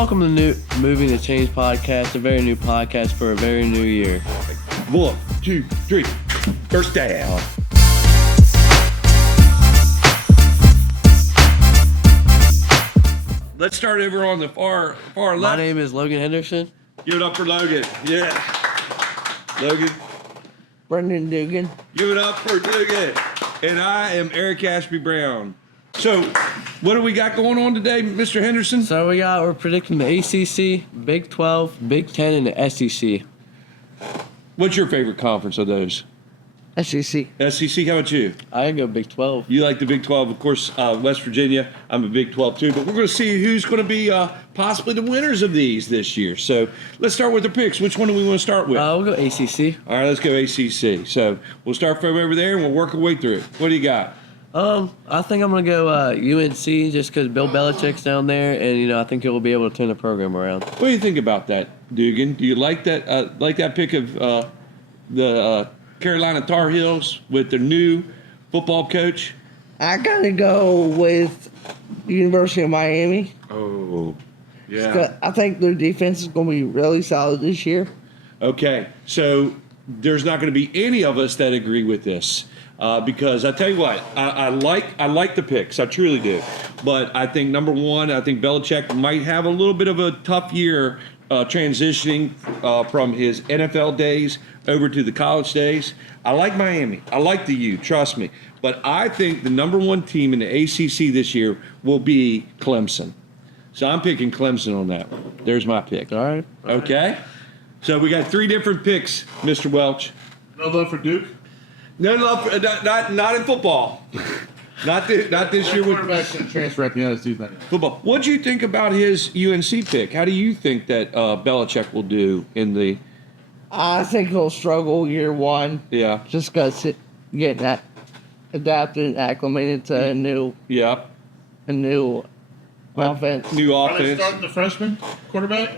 Welcome to Moving the Chainz podcast, a very new podcast for a very new year. 1, 2, 3, first down. Let's start over on the far left. My name is Dugan Henderson. Give it up for Logan. Yeah. Logan. Brendan Dugan. Give it up for Dugan. And I am Eric Ashby Brown. So, what do we got going on today, Mr. Henderson? So we're predicting the ACC, Big 12, Big 10, and the SEC. What's your favorite conference of those? SEC. SEC, how about you? I can go Big 12. You like the Big 12, of course, West Virginia. I'm a Big 12 too, but we're going to see who's going to be possibly the winners of these this year. So let's start with the picks. Which one do we want to start with? We'll go ACC. All right, let's go ACC. So we'll start from over there and we'll work our way through it. What do you got? I think I'm going to go UNC just because Bill Belichick's down there, and, I think he'll be able to turn the program around. What do you think about that, Dugan? Do you like that pick of the Carolina Tar Heels with their new football coach? I gotta go with University of Miami. Oh, yeah. I think their defense is going to be really solid this year. Okay, so there's not going to be any of us that agree with this. Because I tell you what, I like the picks, I truly do. But I think number one, I think Belichick might have a little bit of a tough year transitioning from his NFL days over to the college days. I like Miami. I like the U, trust me. But I think the number one team in the ACC this year will be Clemson. So I'm picking Clemson on that one. There's my pick. All right. Okay? So we got 3 different picks, Mr. Welch. No love for Duke? No love, not in football. Not this year with Quarterback's going to transfer at the end of the season. football. What do you think about his UNC pick? How do you think that Belichick will do in the? I think he'll struggle year one. Yeah. Just because getting that adapted and acclimated to a new offense. New Are they offense. starting the freshman quarterback,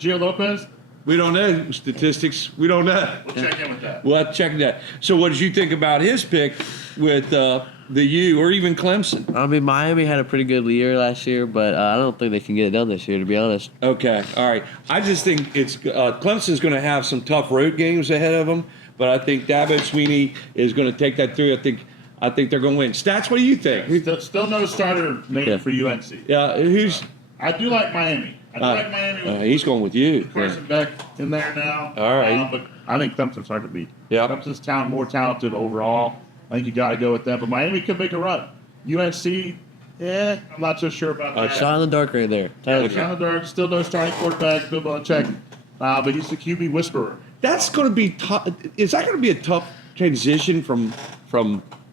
Gio Lopez? We don't know statistics. We don't know. We'll check in with that. We'll have to check that. So, what did you think about his pick with the U or even Clemson? I mean, Miami had a pretty good year last year, but I don't think they can get it done this year, to be honest. Okay, all right. I just think it's Clemson's going to have some tough road games ahead of them, but I think Dabo Swinney is going to take that through. I think they're going to win. Stats, what do you think? Still no starter name for UNC. Yeah, who's? I do like Miami. I do like Miami. With He's going with you. Carson Beck in there now. All right. But I think Clemson's hard to beat. Yeah. Clemson's more talented overall. I think you got to go with them. But Miami could make a run. UNC, I'm not so sure about that. Shot in the dark right there. Shot in the dark. Still no starting quarterback. Bill Belichick. But he's the QB whisperer. That's going to be tough. Is that going to be a tough transition from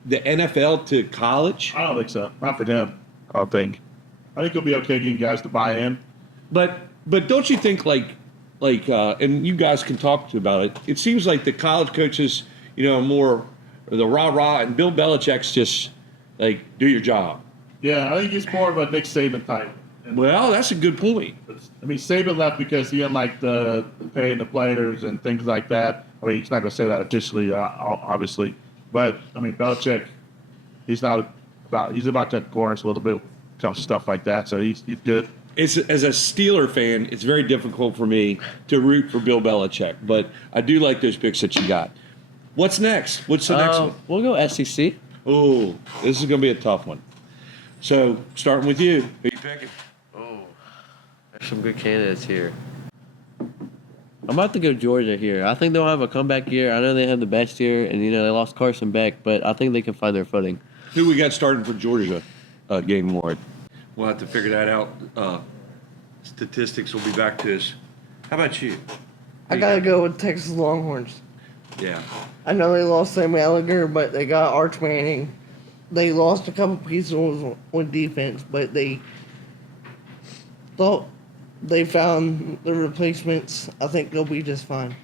the NFL to college? I don't think so. Not for him. I don't think. I think he'll be okay getting guys to buy in. But don't you think and you guys can talk about it. It seems like the college coaches, more the rah-rah, and Bill Belichick's just like, do your job. Yeah, I think he's more of a Nick Saban type. Well, that's a good point. I mean, Saban left because he didn't like the paying the players and things like that. I mean, he's not going to say that officially, obviously. But, I mean, Belichick, he's about that corners a little bit, stuff like that. So he's good. As a Steeler fan, it's very difficult for me to root for Bill Belichick. But I do like those picks that you got. What's next? What's the next one? We'll go SEC. Oh, this is going to be a tough one. So, starting with you. Who are you picking? Oh, there's some good candidates here. I'm about to go Georgia here. I think they'll have a comeback year. I know they had the best year, and they lost Carson Beck, but I think they can find their footing. Who we got starting for Georgia game ward? We'll have to figure that out. Statistics will be back to us. How about you? I gotta go with Texas Longhorns. Yeah. I know they lost Sam Gallagher, but they got Arch Manning. They lost a couple pieces with defense, but they thought they found the replacements. I think they'll be just fine.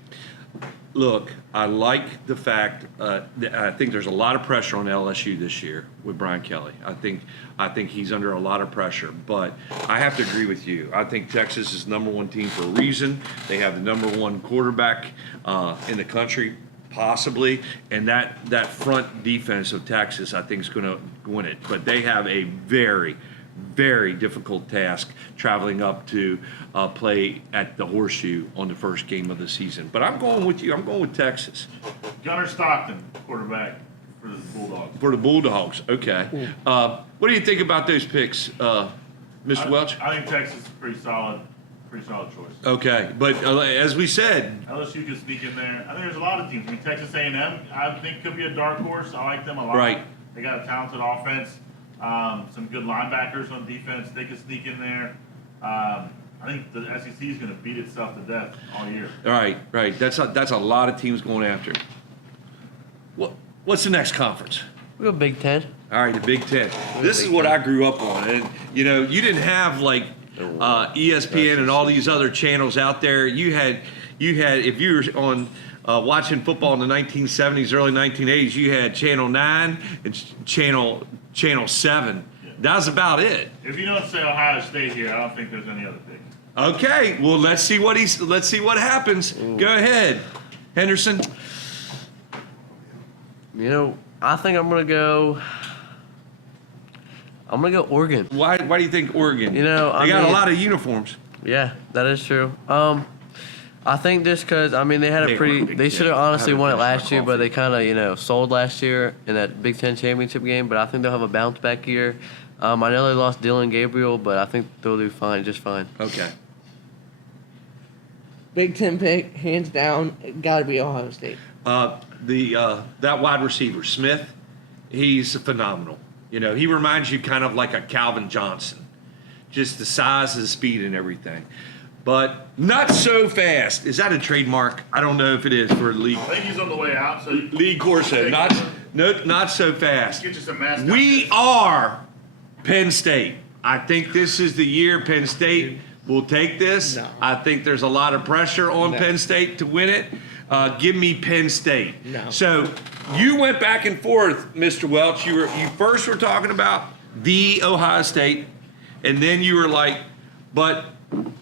Look, I like the fact that I think there's a lot of pressure on LSU this year with Brian Kelly. I think he's under a lot of pressure, but I have to agree with you. I think Texas is number one team for a reason. They have the number one quarterback in the country, possibly, and that front defense of Texas, I think, is going to win it. But they have a very, very difficult task traveling up to play at the Horseshoe on the first game of the season. But I'm going with you. I'm going with Texas. Gunnar Stockton, quarterback for the Bulldogs. For the Bulldogs, okay. What do you think about those picks, Mr. Welch? I think Texas is pretty solid choice. Okay, but as we said, LSU could sneak in there. I think there's a lot of teams. I mean, Texas A&M, I think could be a dark horse. I like them a lot. Right. They got a talented offense, some good linebackers on defense. They could sneak in there. I think the SEC is going to beat itself to death all year. right. That's a lot of teams going after it. What's the next conference? We go Big Ten. All right, the Big Ten. This is what I grew up on, and you didn't have like ESPN and all these other channels out there. You had if you were on watching football in the 1970s, early 1980s, you had Channel 9 and Channel 7. Yeah. That was about it. If you don't say Ohio State here, I don't think there's any other pick. Okay, well let's see what happens. Go ahead, Henderson. I think I'm gonna go Oregon. Why do you think Oregon? They they got a mean- lot of uniforms. Yeah, that is true. I think just because they had They a were pretty, Big they should have Ten. honestly I won it haven't last finished year, my but they kind of sold last year in that Big Ten championship game. But I think they'll have a bounce back year. I know they lost Dylan Gabriel, but I think they'll do fine, just fine. Okay. Big Ten pick, hands down, got to be Ohio State. That wide receiver Smith, he's phenomenal. He reminds you kind of like a Calvin Johnson, just the size, the speed, and everything. But not so fast. Is that a trademark? I don't know if it is for Lee. I think he's on the way out, so you Lee Corso. Not so fast. get you some mascots. We are Penn State. I think this is the year Penn State will take this. No. I think there's a lot of pressure on No. Penn State to win it. Give me Penn State. No. So you went back and forth, Mr. Welch. You first were talking about the Ohio State, and then you were like, but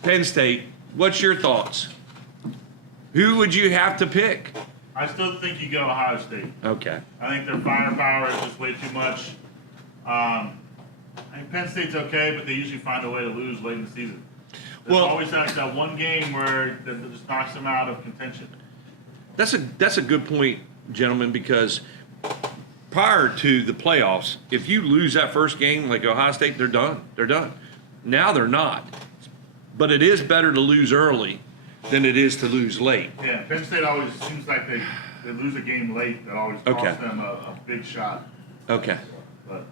Penn State. What's your thoughts? Who would you have to pick? I still think you go Ohio State. Okay. I think their firepower is just way too much. I think Penn State's okay, but they usually find a way to lose late in the season. There's Well- always that one game where that just knocks them out of contention. That's a good point, gentlemen, because prior to the playoffs, if you lose that first game like Ohio State, they're done. They're done. Now they're not. But it is better to lose early than it is to lose late. Yeah, Penn State always seems like they lose a game late. That always costs Okay. them a big shot. Okay. But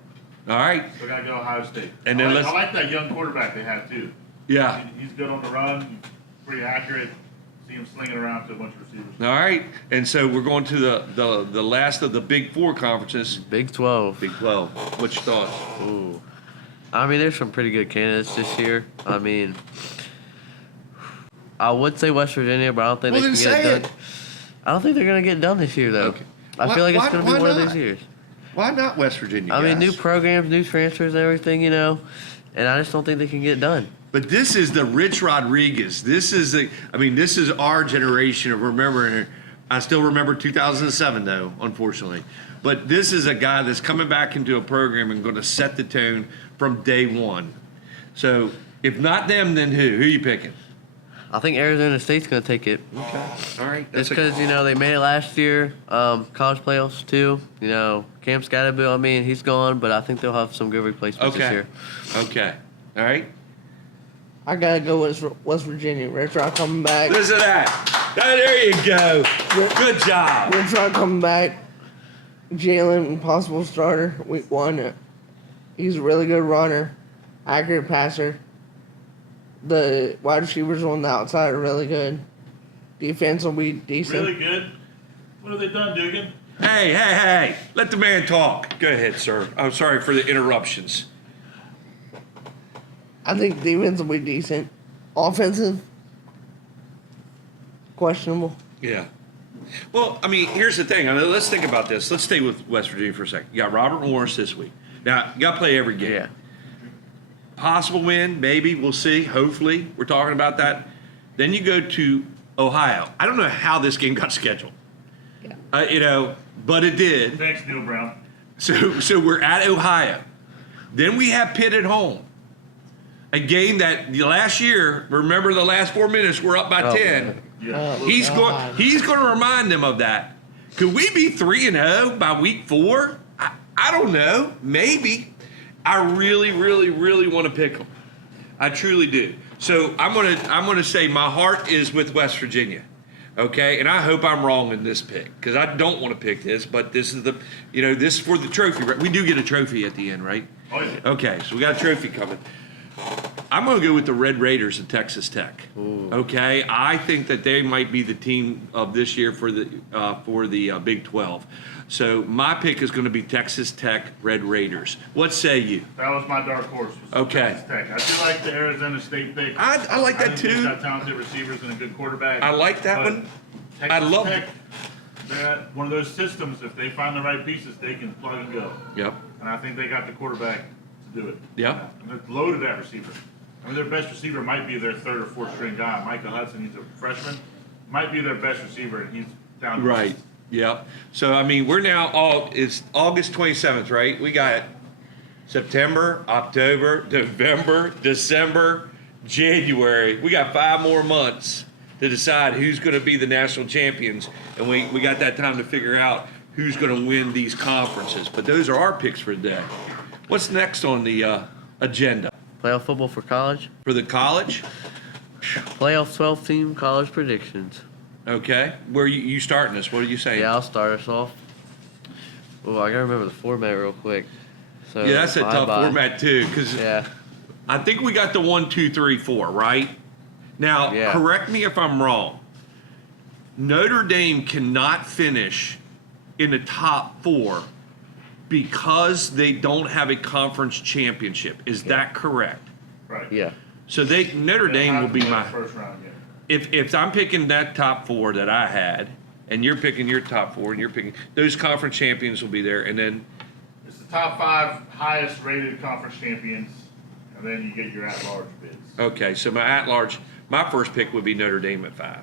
All right. still got to go Ohio State. And then I like that young quarterback they have too. Yeah. He's good on the run, pretty accurate. See him slinging around to a bunch of receivers. All right. And so we're going to the last of the Big Four conferences, Big 12. Big 12. What's your thoughts? Ooh. There's some pretty good candidates this year. I would say West Virginia, but I don't think Well, they then can get say it done. I don't think they're going to get it done this year, though. Okay. I feel like it's Why- going to why be one of not? those years. Why not West Virginia? New programs, new transfers, and everything, and I just don't think they can get it done. But this is the Rich Rodriguez. This is this is our generation of remembering. I still remember 2007 though, unfortunately. But this is a guy that's coming back into a program and going to set the tone from day one. So if not them, then who? Who are you picking? I think Arizona State's going to take it. Okay. All right. Just because, they made it last year, college playoffs too. Cam Scatterbill, he's gone, but I think they'll have some good replacements this Okay. year. Okay. All right. I got to go with West Virginia. Red Rock coming back. Listen to that. There you go. Good job. Red Rock coming back. Jalen, possible starter, week 1. He's a really good runner, accurate passer. The wide receivers on the outside are really good. Defense will be decent. Really good. What have they done, Dugan? Hey. Let the man talk. Go ahead, sir. I'm sorry for the interruptions. I think defense will be decent. Offensive, questionable. Yeah. Well, here's the thing. Let's think about this. Let's stay with West Virginia for a second. You got Robert Morris this week. Now, you got to play every game. Yeah. Possible win, maybe. We'll see. Hopefully. We're talking about that. Then you go to Ohio. I don't know how this game got scheduled. Yeah. But it did. Thanks, Neil Brown. So we're at Ohio. Then we have Pitt at home. A game that last year, remember the last 4 minutes, we're up by 10. man. Yeah. Oh, He's God. going to remind them of that. Could we be 3-0 by week 4? I don't know. Maybe. I really, really, really want to pick them. I truly do. So I'm gonna say my heart is with West Virginia. Okay, and I hope I'm wrong in this pick because I don't want to pick this, but this is this is for the trophy. Right? We do get a trophy at the end, right? Oh, yeah. Okay, so we got a trophy coming. I'm going to go with the Red Raiders of Texas Tech. Ooh. Okay, I think that they might be the team of this year for the Big 12. So my pick is going to be Texas Tech Red Raiders. What say you? That was my dark horse. Was Okay. Texas Tech. I do like the Arizona State pick. I like that think they've too. got talented receivers and a good quarterback. I like that But one. Texas I love Tech, they're one of those systems. If they find the right pieces, they can plug and go. Yep. And I think they got the quarterback to do it. Yeah. And they're loaded at receiver. I mean, their best receiver might be their third or fourth string guy. Michael Hudson, he's a freshman, might be their best receiver, and he's down. Right. Yep. So I mean, we're now it's August 27th, right? We got September, October, November, December, January. We got 5 more months to decide who's going to be the national champions, and we got that time to figure out who's going to win these conferences. But those are our picks for today. What's next on the agenda Playoff football for college. for the college? Playoff 12 team college predictions. Okay, where you starting us? What are you saying? Yeah, I'll start us off. Oh, I gotta remember the format real quick. So Yeah, that's a tough bye-bye. format too, because Yeah. I think we got the 1, 2, 3, 4, right? Now, Yeah. correct me if I'm wrong. Notre Dame cannot finish in the top 4 because they don't have a conference championship. Is that correct? Right. Yeah. So Notre They Dame have will to be win my. the first round. Yeah. If I'm picking that top 4 that I had, and you're picking your top 4, and you're picking those conference champions will be there, and then It's the top 5 highest rated conference champions, and then you get your at-large bids. okay, so my at-large, my first pick would be Notre Dame at 5,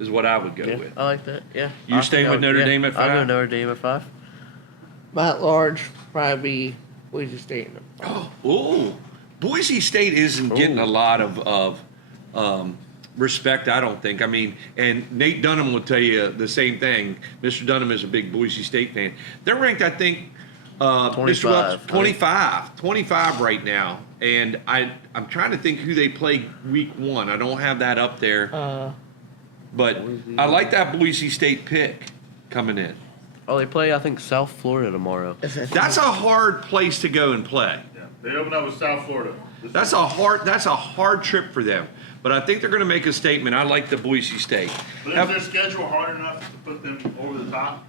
is what I would go Yeah, with. I like that. Yeah. You I staying think with I would- Notre yeah, Dame at I'll go 5? Notre Dame at 5. At large, probably Boise State. Oh, Boise State isn't getting a lot of respect, I don't think. I mean, and Nate Dunham will tell you the same thing. Mr. Dunham is a big Boise State fan. They're ranked, I think, Mr. Welch, 25 right now. And I'm trying to think who they play week 1. I don't have that up there. But I like that Boise State pick coming in. Oh, they play, I think, South Florida tomorrow. That's a hard place to go and play. Yeah. They open up with South Florida. That's a hard trip for them. But I think they're going to make a statement. I like the Boise State. But is their schedule hard enough to put them over the top?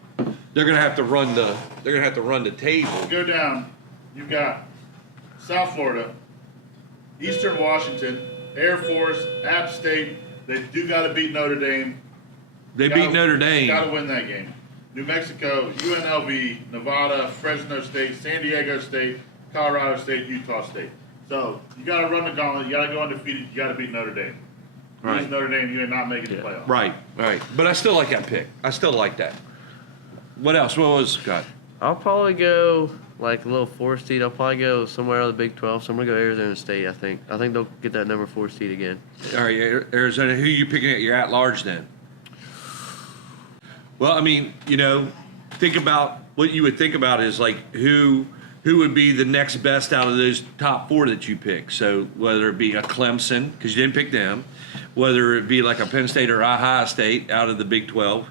They're going to have to run the table. Go down. You've got South Florida, Eastern Washington, Air Force, App State. They do got to beat Notre Dame. They beat Notre Got to Dame. win that game. New Mexico, UNLV, Nevada, Fresno State, San Diego State, Colorado State, Utah State. So you got to run the gauntlet. You got to go undefeated. You got to beat Notre Dame. Right. Lose Notre Dame, you're not making the playoffs. Right. But I still like that pick. I still like that. What else? What was Scott? I'll probably go like a little 4 seed. I'll probably go somewhere out of the Big 12. So I'm gonna go Arizona State. I think they'll get that number 4 seed again. All right, Arizona. Who are you picking at your at-large then? Well, I mean, think about what you would think about is like who would be the next best out of those top 4 that you pick. So whether it be a Clemson, because you didn't pick them, whether it be like a Penn State or Ohio State out of the Big 12,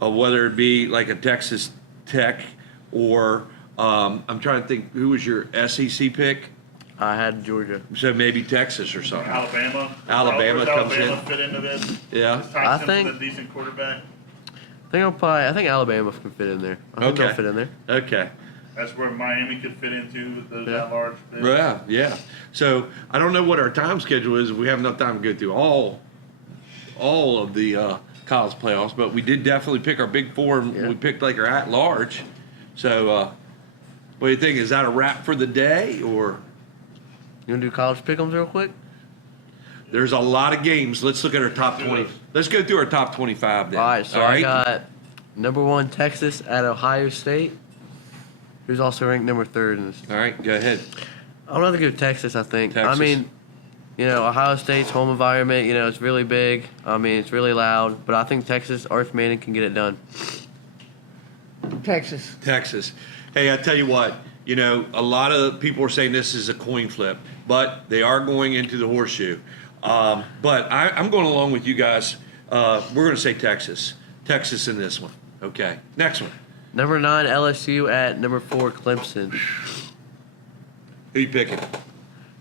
whether it be like a Texas Tech or I'm trying to think, who was your SEC pick? I had Georgia. So maybe Texas or something. Alabama. Alabama Where's comes Alabama in. fit into this? Yeah. Is I Tyson think- a decent quarterback? I think Alabama can fit in there. I think Okay. they'll fit in there. Okay. That's where Miami could fit into with those Yeah. at-large bids. Yeah. So I don't know what our time schedule is. We have enough time to go through all of the college playoffs, but we did definitely pick our Big 4. And Yeah. we picked like our at large. So what do you think? Is that a wrap for the day, or You wanna do college pick'ems real quick? there's a lot of games? Let's look at our top Do 20. it. Let's go through our top 25 then. All right. So I got number 1 Texas at Ohio State, who's also ranked number 3rd in this. All right, go ahead. I'd rather go Texas. I think. Texas. I mean, Ohio State's home environment, it's really big. I mean, it's really loud. But I think Texas, Arch Manning can get it done. Texas. Texas. Hey, I tell you what, a lot of people are saying this is a coin flip, but they are going into the horseshoe. But I'm going along with you guys. We're going to say Texas. Texas in this one. Okay. Next one. Number 9, LSU at number 4, Clemson. Who you picking?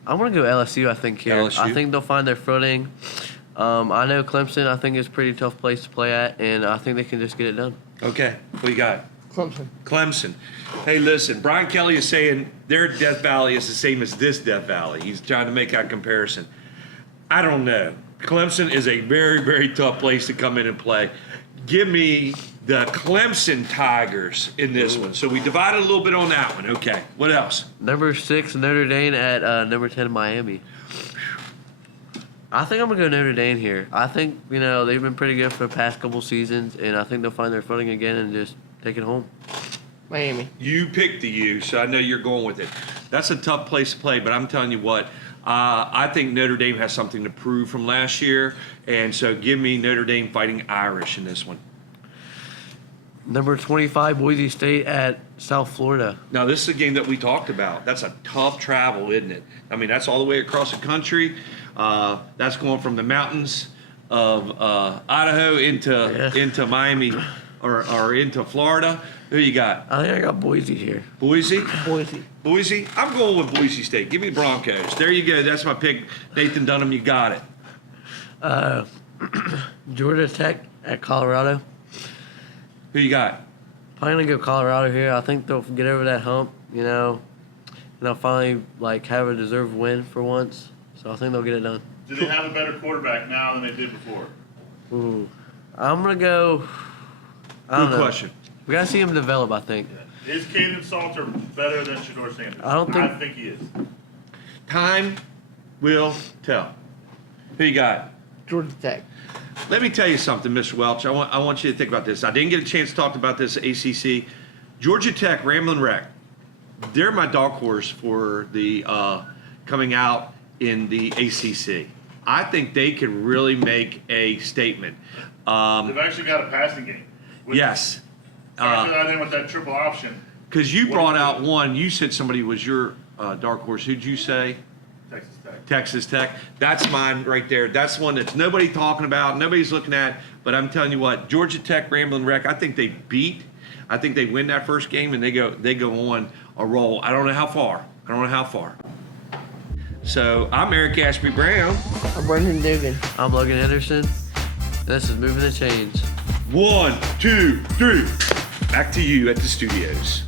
I'm going to go LSU, I think, here. LSU? I think they'll find their footing. I know Clemson, I think, is a pretty tough place to play at, and I think they can just get it done. Okay. What you got? Clemson. Clemson. Hey, listen, Brian Kelly is saying their Death Valley is the same as this Death Valley. He's trying to make that comparison. I don't know. Clemson is a very, very tough place to come in and play. Give me the Clemson Tigers in this one. So we divided a little bit on that one. Okay. What else? Number 6, Notre Dame at number 10, Miami. I think I'm going to go Notre Dame here. I think, they've been pretty good for the past couple seasons, and I think they'll find their footing again and just take it home. Miami. You picked the U, so I know you're going with it. That's a tough place to play, but I'm telling you what, I think Notre Dame has something to prove from last year, and so give me Notre Dame Fighting Irish in this one. Number 25, Boise State at South Florida. Now, this is a game that we talked about. That's a tough travel, isn't it? I mean, that's all the way across the country. That's going from the mountains of Idaho into Miami or into Florida. Who you got? I think I got Boise here. Boise? Boise. Boise? I'm going with Boise State. Give me the Broncos. There you go. That's my pick. Nathan Dunham, you got it. Georgia Tech at Colorado. Who you got? I'm going to go Colorado here. I think they'll get over that hump, and they'll finally have a deserved win for once. So I think they'll get it done. Do they have a better quarterback now than they did before? Ooh. I'm going to go, I don't Good know. question. We got to see him develop, I think. Is Caden Salter better than Shador Sanders? I think he is. Time will tell. Who you got? Georgia Tech. Let me tell you something, Mr. Welch. I want you to think about this. I didn't get a chance to talk about this at ACC. Georgia Tech, Ramblin' Wreck. They're my dog horse for the coming out in the ACC. I think they could really make a statement. They've actually got a passing game. Yes. Factor that in with that triple option. Because you brought out one. You said somebody was your dark horse. Who'd you say? Texas Tech. Texas Tech. That's mine right there. That's one that's nobody talking about, nobody's looking at. But I'm telling you what, Georgia Tech, Ramblin' Wreck, I think they beat. I think they win that first game and they go on a roll. I don't know how far. So I'm Eric Ashby Brown. I'm Brendan Dugan. I'm Dugan and Henderson. This is Moving the Chainz. 1, 2, 3. Back to you at the studios.